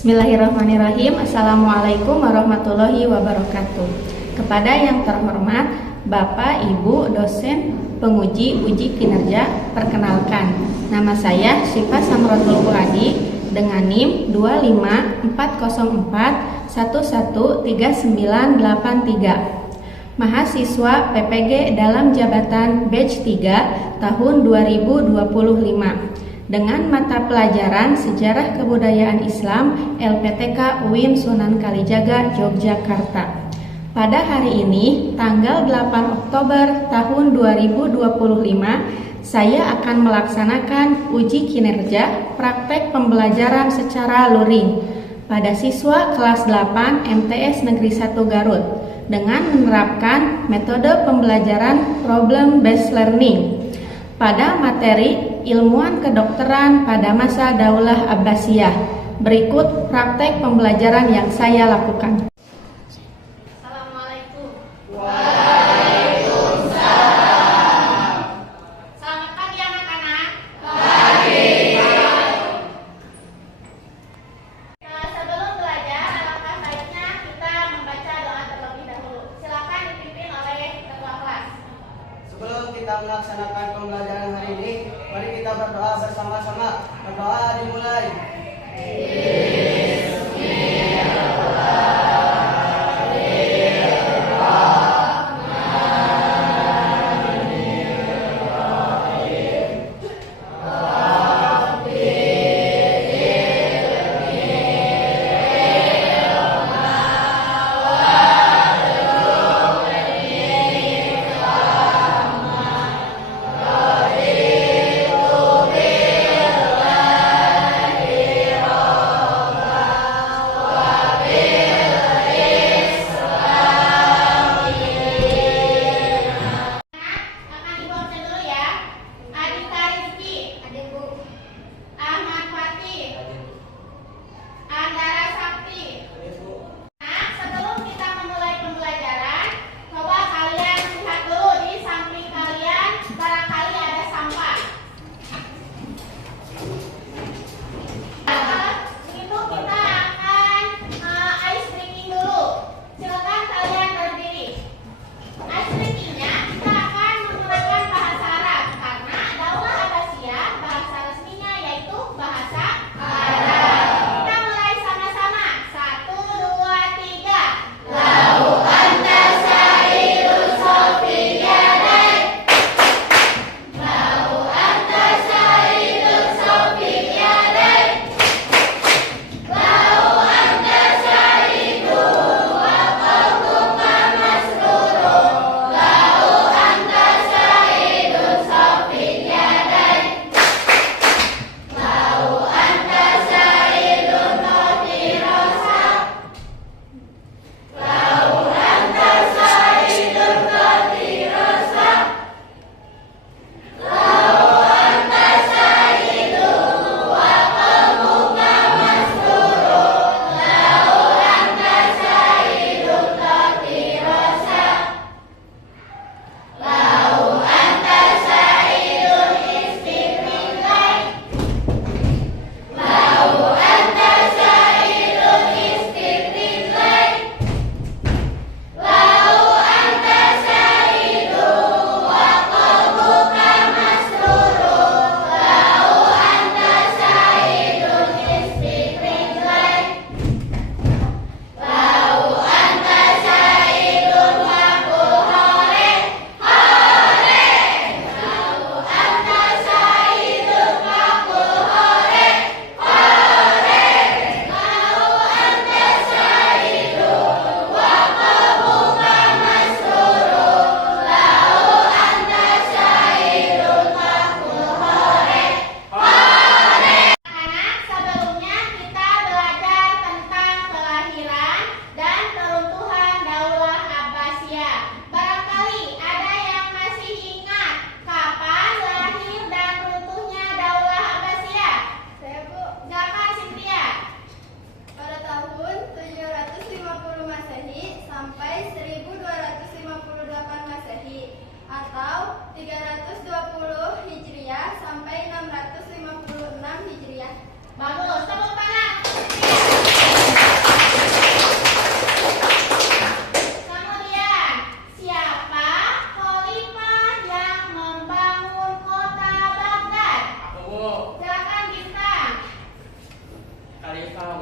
Bismillahirrahmanirrahim. Assalamualaikum warahmatullahi wabarakatuh. Kepada yang terhormat Bapak, Ibu, dosen, penguji uji kinerja, perkenalkan, nama saya Syifa Samratul Fuadi dengan NIM 25401113983. Mahasiswa PPG dalam jabatan batch 3 tahun 2025 dengan mata pelajaran Sejarah Kebudayaan Islam LPTK UIN Sunan Kalijaga, Yogyakarta. Pada hari ini, tanggal 8 Oktober tahun 2025, saya akan melaksanakan uji kinerja praktek pembelajaran secara luring pada siswa kelas 8 MTS Negeri 1 Garut dengan menerapkan metode pembelajaran problem based learning pada materi ilmuwan kedokteran pada masa Daulah Abbasiyah. Berikut praktek pembelajaran yang saya lakukan. Assalamualaikum. Waalaikumsalam. Selamat pagi anak-anak. Pagi. Sebelum belajar, alangkah baiknya kita membaca doa terlebih dahulu. Silakan dipimpin oleh ketua kelas. Sebelum kita melaksanakan pembelajaran hari ini, mari kita berdoa bersama-sama. Berdoa dimulai.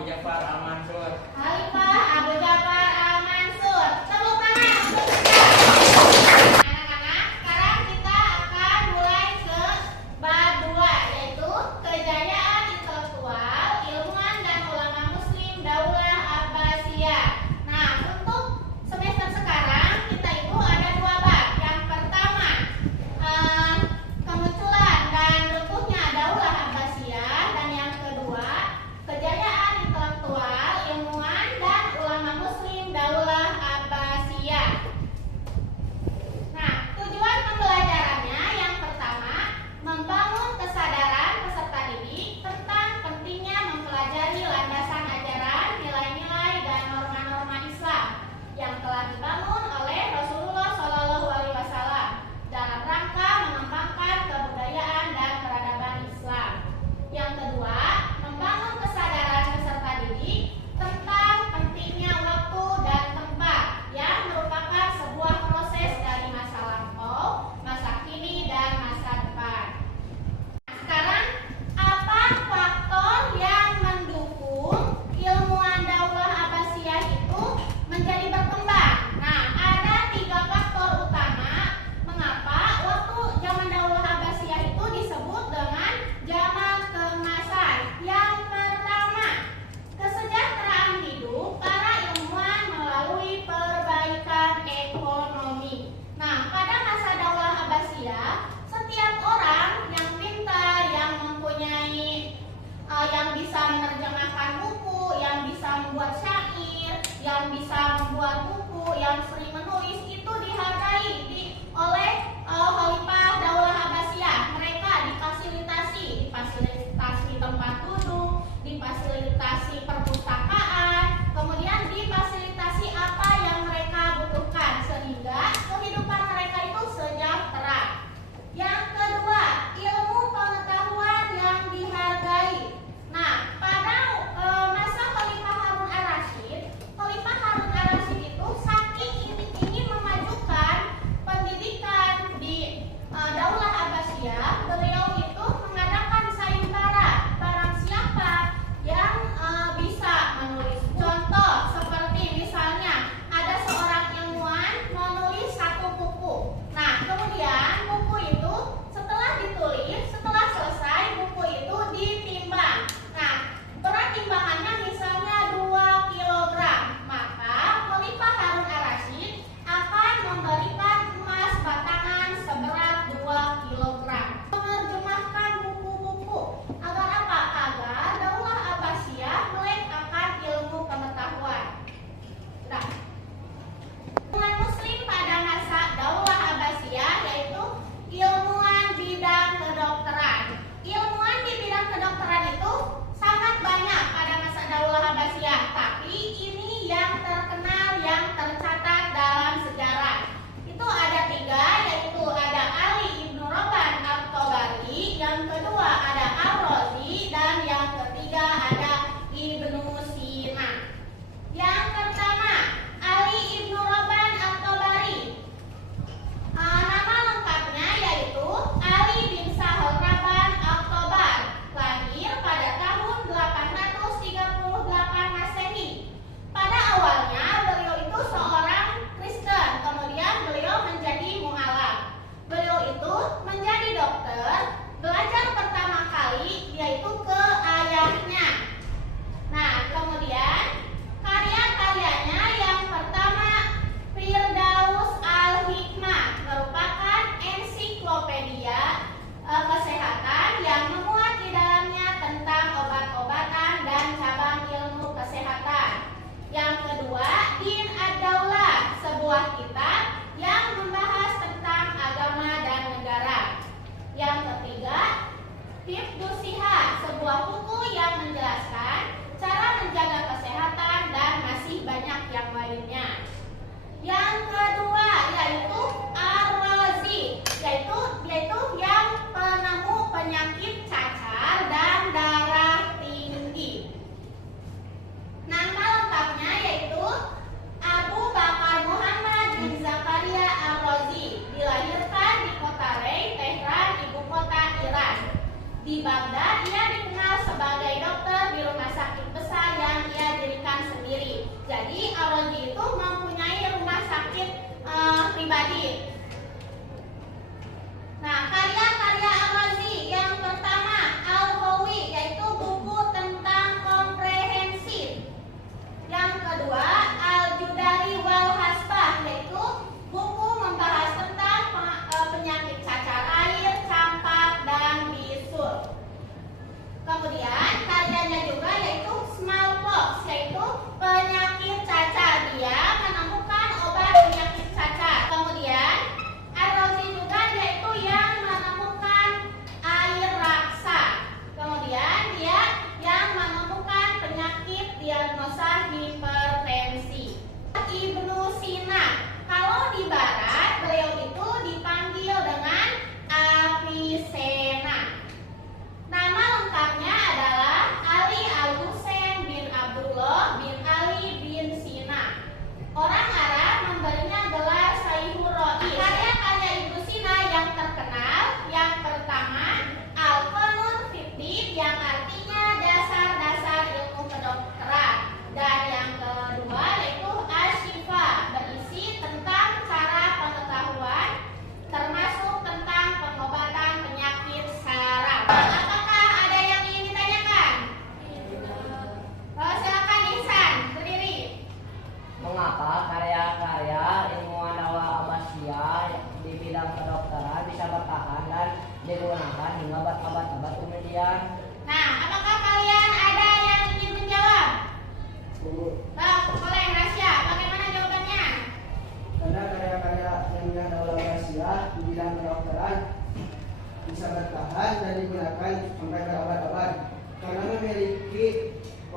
Ja'far Al-Mansur. Khalifah Abu Ja'far Al-Mansur. Tepuk tangan untuk beliau. Anak-anak, sekarang kita akan mulai ke bab 2, yaitu kejayaan intelektual, ilmuwan dan ulama muslim Daulah Abbasiyah. Nah, untuk semester sekarang kita itu ada 2 bab. Yang pertama, kemunculan dan runtuhnya Daulah Abbasiyah, dan yang kedua, kejayaan intelektual, ilmuwan dan ulama muslim Daulah Abbasiyah. Nah, tujuan pembelajarannya yang pertama, membangun kesadaran peserta didik tentang pentingnya mempelajari landasan ajaran, nilai-nilai dan norma-norma Islam yang telah dibangun oleh Rasulullah SAW dalam rangka mengembangkan kebudayaan dan peradaban Islam. Yang kedua, membangun kesadaran peserta didik tentang pentingnya waktu dan tempat yang merupakan sebuah proses dari masa lampau, masa kini, dan masa depan. Sekarang, apa faktor yang mendukung ilmuwan Daulah Abbasiyah itu menjadi berkembang? Nah, ada 3 faktor utama mengapa waktu zaman Daulah Abbasiyah itu disebut dengan zaman keemasan. Yang pertama, kesejahteraan hidup para ilmuwan melalui perbaikan ekonomi. Nah, pada masa Daulah Abbasiyah, setiap orang yang pintar, yang mempunyai yang bisa menerjemahkan buku, yang bisa membuat syair, yang bisa membuat buku, yang sering menulis, itu dihargai oleh Khalifah Daulah Abbasiyah. Mereka difasilitasi tempat duduk, difasilitasi perpustakaan, kemudian difasilitasi apa yang mereka butuhkan sehingga kehidupan mereka itu sejahtera. Yang kedua, ilmu pengetahuan yang dihargai. Nah, pada masa Khalifah Harun Ar-Rasyid itu saking ingin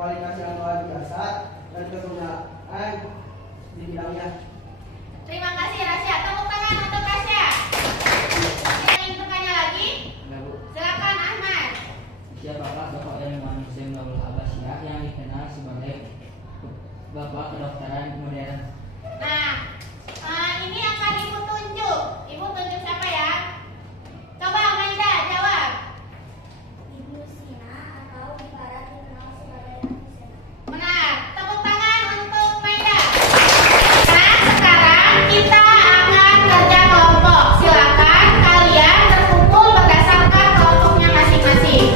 kualitas yang luar biasa dan kegunaan di bidangnya. Terima kasih Rasya. Tepuk tangan untuk Rasya. Ada yang bertanya lagi? Silakan Ahmad. Siapakah tokoh ilmuwan Muslim Babul Abbasiyah yang dikenal sebagai Bapak Kedokteran Modern? Nah, ini akan Ibu tunjuk. Ibu tunjuk siapa ya? Coba Maida jawab. Ibnu Sina atau di barat dikenal sebagai Avicenna. Benar. Tepuk tangan untuk Maida. Nah, sekarang kita akan kerja kelompok. Silakan kalian berkumpul berdasarkan kelompoknya masing-masing.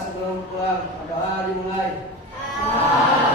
sebelum pulang. Berdoa dimulai. Amin.